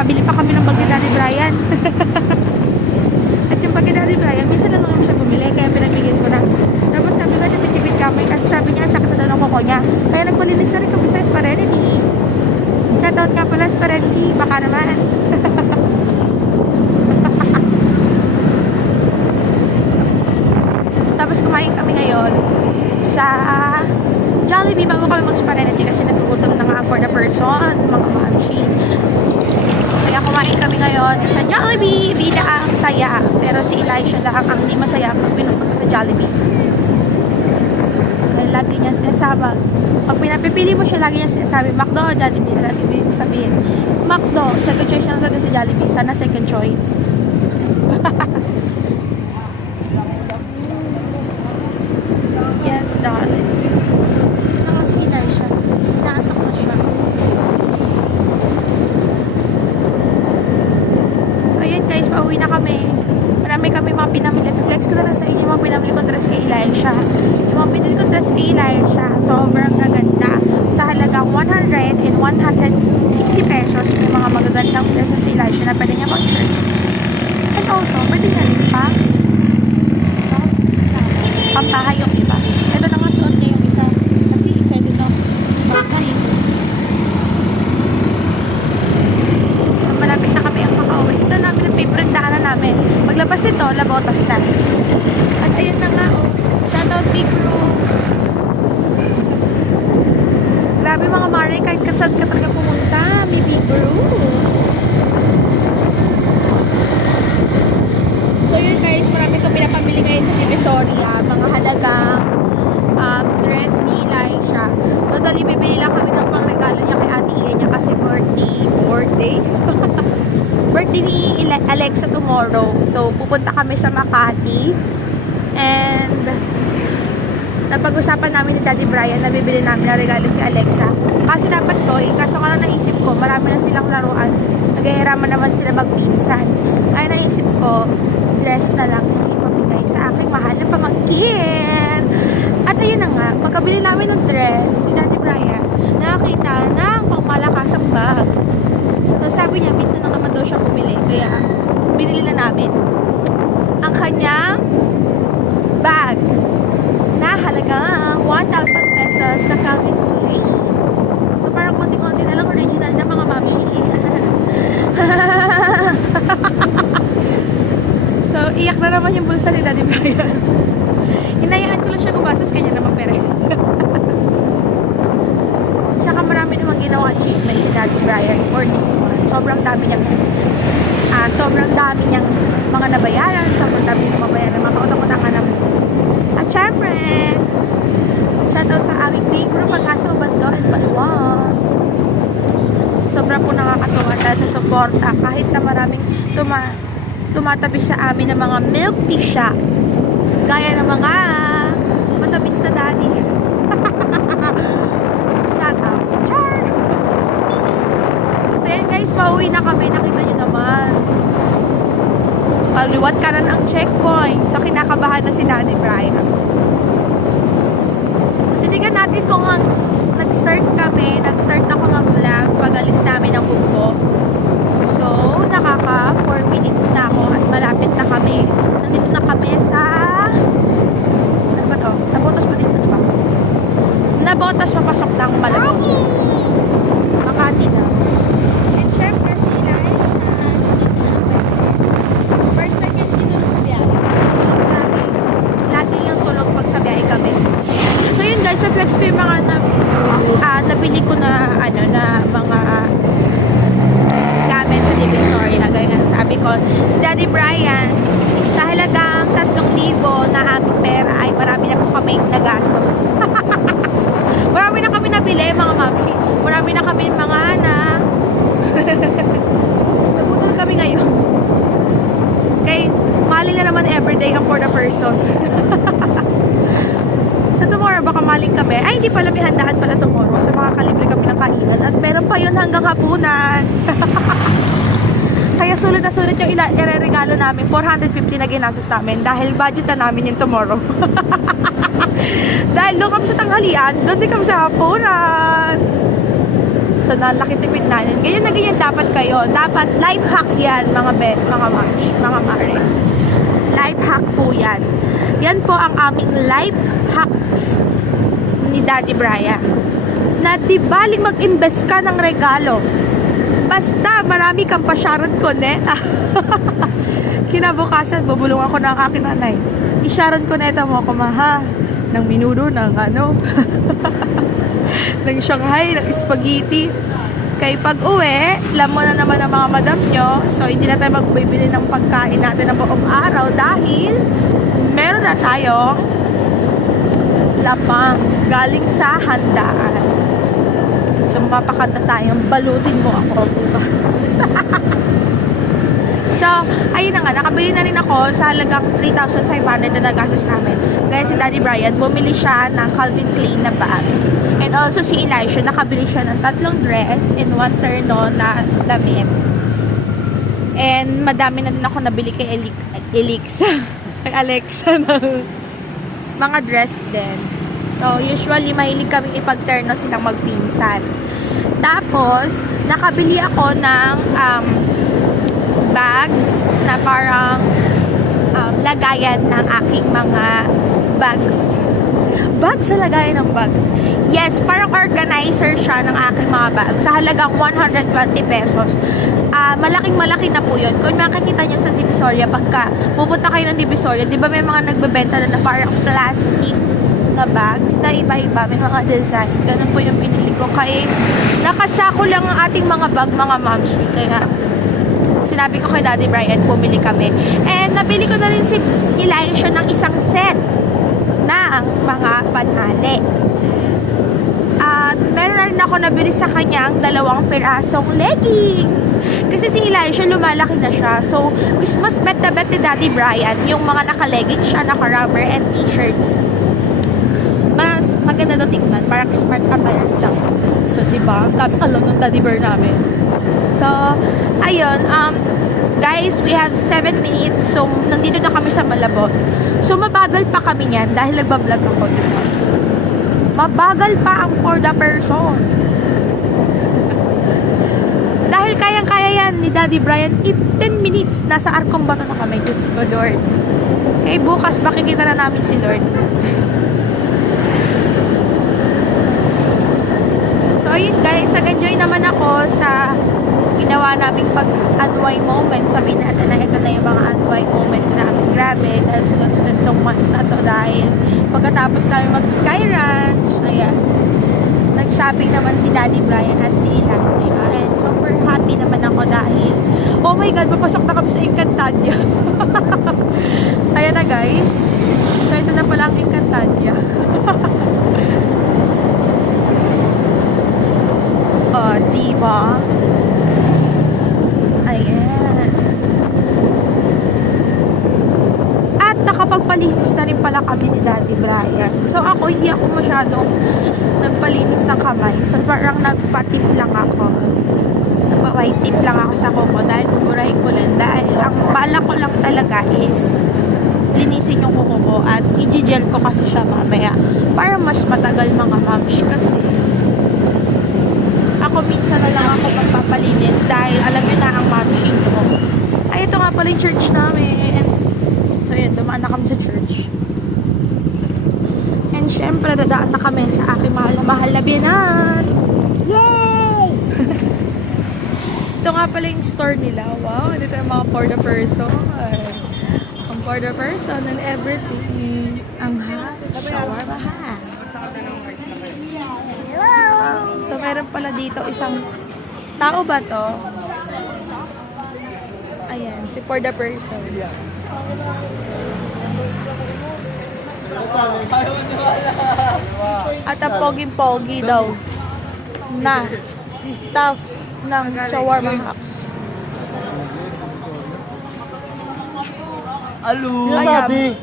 Pabili pa kami ng bag ni Daddy Brian. At yung bag ni Daddy Brian, minsan lang naman siya bumili, kaya pinagbigyan ko na. Tapos sabi ko, napitipid kami kasi sabi niya, sakit na daw ng kuko niya. Kaya nagpalinis na rin kami sa Sparenity. Shoutout nga pala Sparenity, baka naman. Tapos kumain kami ngayon sa Jollibee bago kami mag-Sparenity kasi nagugutom na nga for the person, mga mamchi. Kaya kumain kami ngayon sa Jollibee, bida ang saya. Pero si Elisha lang ang hindi masaya pag pinupunta sa Jollibee. Dahil lagi niya sinasabi, pag pinapipili mo siya, lagi niya sinasabi, McDo o Jollibee, lagi niya sabihin, McDo, second choice na talaga sa Jollibee, sana second choice. Yes, darling. Si Elisha, naantok na siya. So, ayan guys, pauwi na kami. Marami kami mga pinamili. Flex ko na lang sa inyo mga pinamili ko dress kay Elisha. Yung mga pinamili ko dress kay Elisha, sobrang gaganda. Sa halagang 100 and 160 pesos, may mga magagandang dresses si Elisha na pwede niya mag-search. And also, pwede na rin pa. Pampahay yung iba. Ito na nga suot niya yung isa. Kasi excited na. Pampahay. So, malapit na kami ang makauwi. Ito namin ang favorite daanan namin. Maglabas ito, Labotas na. At ayun na nga, oh. Shoutout Big Bro. Grabe mga Mare, kahit saan ka talaga pumunta. May Big Bro. So yun guys, marami kami napamili ngayon sa Divisoria. Mga halagang dress ni Elisha. Totally, bibili lang kami ng pangregalo niya kay Ate Ian niya kasi birthday? Birthday ni Alexa tomorrow. So, pupunta kami sa Makati. And napag-usapan namin ni Daddy Brian na bibili namin na regalo si Alexa. Kasi dapat to, kaso nga lang naisip ko, marami na silang laruan. Naghihiraman naman sila magpinsan. Ay, naisip ko, dress na lang yung ipamigay sa aking mahal na pamangkin. At ayun na nga, pagkabili namin ng dress, si Daddy Brian, nakakita ng pangmalakasang bag. So sabi niya, minsan na naman daw siya bumili. Kaya, binili na namin ang kanyang bag na halagang 1,000 pesos na Calvin Klein. So parang konti-konti na lang original na mga mamshi. So, iyak na naman yung bulsa ni Daddy Brian. Hinayaan ko lang siya gumastos, kanya naman pera. Tsaka marami namang ginawa achievement si Daddy Brian for this one. Sobrang dami niyang mga nabayaran, sobrang dami niyang mabayaran, makautang-utangan naman. At syempre, shoutout sa aming big group, Pag-asa, Ubando, and Paluwas. Sobrang po nakakatuwa dahil sa suporta, kahit na maraming tumatabi sa amin ng mga milk tea shop. Gaya ng mga matamis na daddy. Shout out. Char! So yan guys, pauwi na kami. Nakita nyo naman. Paliwat kanan ang checkpoint. So kinakabahan na si Daddy Brian. Titigan natin kung nag-start ako mag-vlog pag-alis namin ng Bungko. So, nakaka 4 minutes na ako at malapit na kami. Nandito na kami sa... Ano ba to? Nabotas pa dito, diba? Nabotas papasok ng Malabog. Makati na. And syempre, si Eli, first time yan tinulog sa biyahe. Lagi yung tulog pag sa biyahe kami. So yun guys, na-flex ko yung mga nabili ko na mga gamit sa Divisoria. Gaya nga sabi ko, si Daddy Brian, sa halagang 3,000 na aming pera ay marami na po kaming nagastos. Marami na kami nabili, mga mamsi. Marami na kami mga nabudol kami ngayon. Kay, mali na naman everyday ang for the person. Sa tomorrow, baka maling kami. Ay, hindi pala, may handaan pala tomorrow. So, makakalibre kami ng kainan. At meron pa yun hanggang hapunan. Kaya sulit na sulit yung ireregalo namin. 450 na ginastos namin. Dahil budget na namin yung tomorrow. Dahil doon kami sa tanghalian, doon din kami sa hapunan. So, So, nalaki tipid natin. Ganyan na ganyan dapat kayo. Dapat life hack yan, mga mga march, mga mare. Life hack po yan. Yan po ang aming life hacks ni Daddy Brian. Na di baling mag-invest ka ng regalo. Basta marami kang pa-Sharon Cuneta. Kinabukasan, bubulong ako ng aking nanay. I-Sharon Cuneta mo ako, maha. Ng minudo, ng ano. Ng Shanghai, ng spaghetti. Kaya pag uwi, alam mo na naman ang mga madam nyo. So, hindi na tayo magbibili ng pagkain natin ng buong araw dahil meron na tayong lapangs galing sa handaan. So, mapakanta tayong balutin mo ako bukas. So, ayun na nga, nakabili na rin ako sa halagang 3,500 na nagastos namin. Kaya si Daddy Brian, bumili siya ng Calvin Klein na bag. And also si Elisha, nakabili siya ng 3 dress and 1 terno na damit. And madami na din ako nabili kay Alexa. Kay Alexa ng mga dress din. So, usually, mahilig kami ipag-terno silang magpinsan. Tapos, nakabili ako ng bags na parang lagayan ng aking mga bags. Bags sa lagayan ng bags. Yes, parang organizer siya ng aking mga bags. Sa halagang 120 pesos. Malaking-malaki na po yun. Kung makikita nyo sa Divisoria, pagka pupunta kayo ng Divisoria, di ba may mga nagbebenta na parang plastic na bags na iba-iba, may mga design. Ganun po yung pinili ko. Kaya nakasako lang ang ating mga bag, mga mamshi. Kaya sinabi ko kay Daddy Brian, pumili kami. And nabili ko na rin si Elisha ng isang set na ang mga panhali. At meron na rin ako nabili sa kanya ang 2 pirasong leggings. Kasi si Elisha lumalaki na siya. So, mas bet na bet ni Daddy Brian yung mga naka-leggings siya, naka-rubber and t-shirts. Mas maganda daw tingnan. Parang smart attire lang. So, diba? Ang dami alam ng Daddy Bear namin. So, ayun. Guys, we have 7 minutes. So, nandito na kami sa Malabon. So, mabagal pa kami yan dahil nagbablog ako. Diba? Mabagal pa ang for the person. Dahil kayang-kaya yan ni Daddy Brian, 10 minutes, nasa Arkong Bato na kami. Diyos ko, Lord. Kaya bukas, makikita na namin si Lord. So, ayun guys, nag-enjoy naman ako sa ginawa naming pag-unwind moment. Sabihin natin na ito na yung mga unwind moment namin. Grabe, dahil sunod-sunod itong month na to dahil pagkatapos namin mag-Sky Ranch, ayan, nag-shopping naman si Daddy Brian at si Ilan, diba? And super happy naman ako dahil, oh my God, papasok na kami sa Encantadia. Ayan na guys. So, ito na pala ang Encantadia. Oh, diba? Ayan. At nakapagpalinis na rin pala kami ni Daddy Brian. So ako, hindi ako masyadong nagpalinis ng kamay. So parang nagpa-tip lang ako. Nagpa-white tip lang ako sa kuko dahil buburahin ko lang. Dahil ang bala ko lang talaga is linisin yung kuko ko at i-gel ko kasi siya mamaya. Para mas matagal mga moms kasi. Ako minsan na lang ako magpapalinis dahil alam nyo na ang mamshing ko. Ay, ito nga pala yung church namin. So, yun, dumaan na kami sa church. And syempre, dadaan na kami sa aking mahal na biyanan. Yay! Ito nga pala yung store nila. Wow, dito yung mga for the person. Ang for the person and everything. Ang hot. Shawarma hot. So, meron pala dito isang tao ba to? Ayan, si for the person. At ang poging-pogi daw na staff ng shawarma hacks. Alo! Ayan.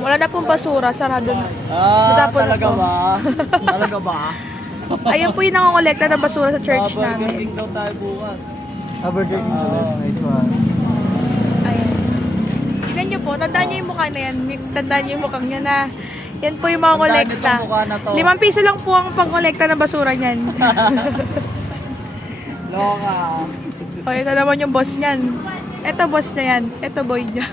Wala na pong basura, sarado na. Natapon na Talaga po. ba? Talaga ba? Ayun po yung nangongolekta ng basura sa church namin. Burger daw tayo bukas. Burger King ito Ayan. Tignan nyo po, tandaan nyo yung mukha na yan. Tandaan nyo yung mukhang yan na. Yan po yung mga Tandaan nyo kolekta. itong mukha na to. 5 piso lang po ang pangkolekta ng basura niyan. Loka. O, ito naman yung boss niyan. Ito boss niya yan. Ito boy niya.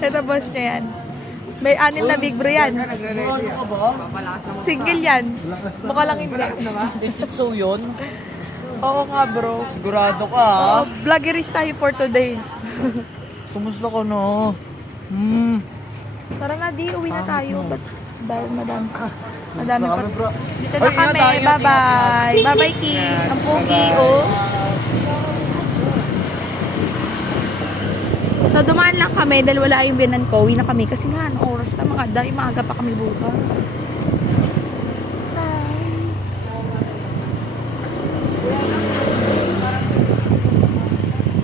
Ito boss niya yan. May 6 na big bro yan. Ano ka ba? Single yan. Mukha lang hindi. Is it so yun? Oo nga bro. Sigurado ka ha? Oh, vloggeries tayo for today. Kumusta ka no? Tara na di, uwi na tayo. Ba't dahil madami pa. Madami pa. Dito na Ay, kami. ingat tayo, Bye-bye. Bye-bye, King. Ang pogi, oh. So, dumaan lang kami dahil wala yung biyanan ko. Uwi na kami kasi nga, anong oras na mga dahil maaga pa kami bukas. Bye.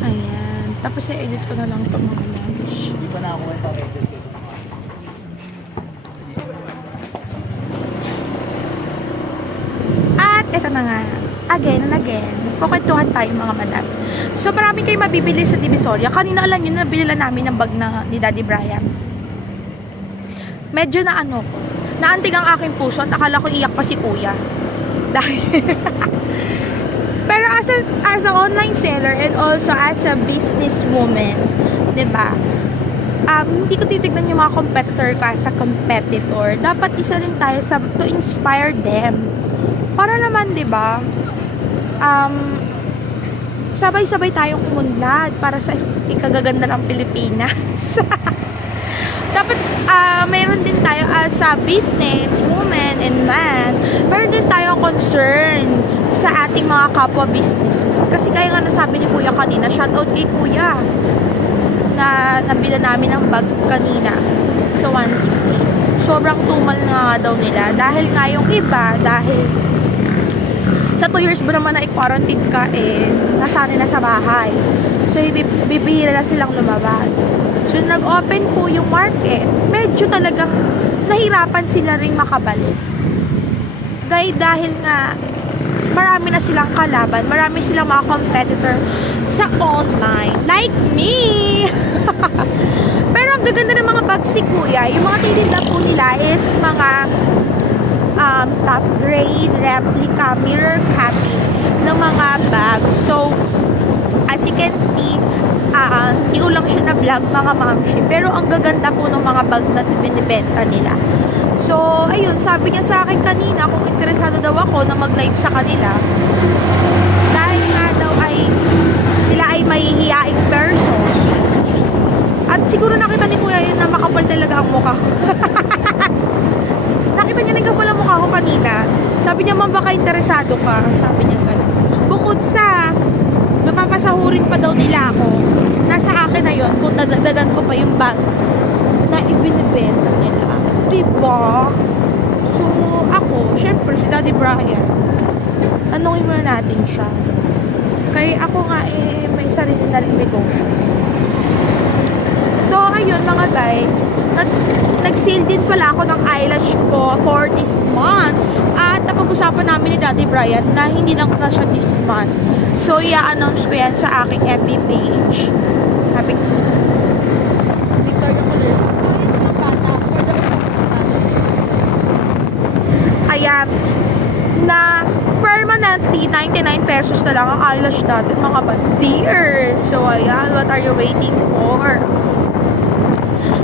Ayan. Tapos i-edit ko na lang itong mga lunch. Hindi pa na ako ito. At ito na nga, again and again, kukwentuhan tayo mga madam. So marami kayo mabibili sa Divisoria. Kanina alam nyo, nabili lang namin ng bag na ni Daddy Brian. Medyo na naantig ang aking puso at akala ko iyak pa si kuya. Dahil, pero as a online seller and also as a businesswoman, 'di ba? Hindi ko titignan yung mga competitor ko as a competitor. Dapat isa rin tayo to inspire them. Para naman, 'di ba? Sabay-sabay tayong umunlad para sa ikagaganda ng Pilipinas. Dapat mayroon din tayo as a business woman and man, mayroon din tayong concern sa ating mga kapwa business. Kasi gaya nga nasabi ni Kuya kanina, shoutout kay Kuya na nabila namin ng bag kanina sa 168. Sobrang tumal nga daw nila dahil nga yung iba, dahil sa 2 years ba naman na i-quarantine ka nasanay na sa bahay. So, bibihira na silang lumabas. So, nag-open po yung market. Medyo talagang nahirapan sila ring makabalik. Dahil nga, marami na silang kalaban. Marami silang mga competitor sa online. Like me! Pero ang gaganda ng mga bags ni Kuya. Yung mga titinda po nila is mga top grade, replica, mirror copy ng mga bags. So, as you can see, hindi ko lang siya na-vlog mga mamshi. Pero ang gaganda po ng mga bag na binibenta nila. So, ayun, sabi niya sa akin kanina kung interesado daw ako na mag-live sa kanila. Dahil nga daw sila ay mahihiyaing person. At siguro nakita ni Kuya yun na makapal talaga ang mukha. Nakita niya nagkapal ang mukha ko kanina. Sabi niya, ma'am, baka interesado ka. Sabi niya gano'n. Bukod sa mapapasahurin pa daw nila ako, nasa akin na yun kung dadagdagan ko pa yung bag na ibinibenta nila. Diba? So, ako, syempre, si Daddy Brian, tanungin muna natin siya. Kaya ako nga, may sarili na rin negosyo. So, ayun mga guys, nag-sale din pala ako ng eyelash ko for this month. At napag-usapan namin ni Daddy Brian na hindi lang na siya this month. So, i-announce ko yan sa aking FB page. Sabi ko, Victoria Colors. Ayan, na permanently 99 pesos na lang ang eyelash natin mga bandiers. So, ayan, what are you waiting for?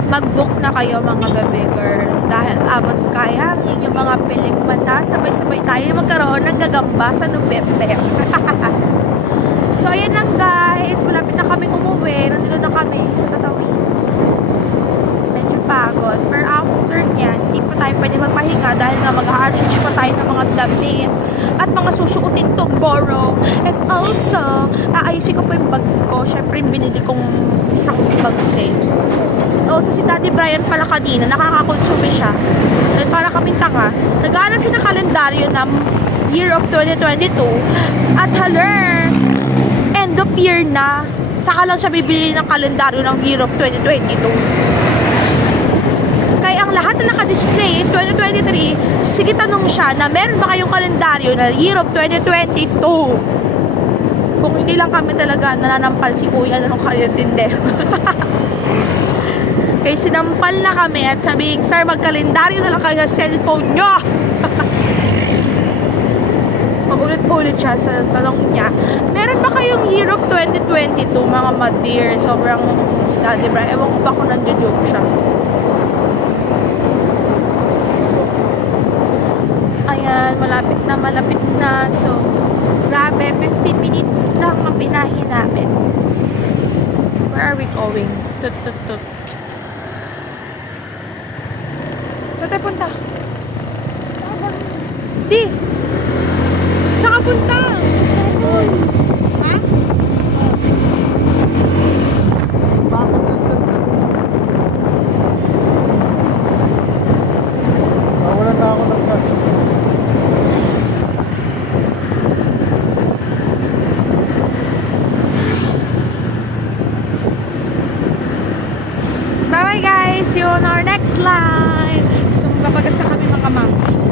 Mag-book na kayo mga bebe girl. Dahil abot kaya yung mga piling mata, sabay-sabay tayo magkaroon ng gagamba sa November. So, ayan lang guys. Malapit na kami umuwi. Nandito na kami sa Tatawin. Medyo pagod. Pero after nyan, hindi pa tayo pwede magpahinga dahil nga mag-arrange pa tayo ng mga damit at mga susuotin tomorrow. And also, aayusin ko pa yung bag ko. Syempre, binili kong isang bag din. Also, si Daddy Brian pala kanina, nakakakonsume siya. Dahil para kaming tanga, nag-aanap siya ng kalendaryo ng year of 2022. At haler, end of year na, saka lang siya bibili ng kalendaryo ng year of 2022. Kaya ang lahat na naka-display 2023, sige tanong siya na meron ba kayong kalendaryo na year of 2022? Kung hindi lang kami talaga nananampal si Kuya na nung kaya tinde. Kaya sinampal na kami at sabing, sir, magkalendaryo na lang kayo sa cellphone nyo. Paulit-ulit siya sa tanong niya. Meron ba kayong Year of 2022, mga ma-dear? Sobrang sila, diba? Ewan ko ba kung nandiyo-joke siya. Ayan, malapit na. So, grabe, 15 minutes lang ang binahin namin. Where are we going? Tut. Saan tayo punta? Di! Saan ka punta? Ha? Nawalan na ako ng gas. Bye-bye guys! See you on our next live! So, magpapagas na kami mga mami.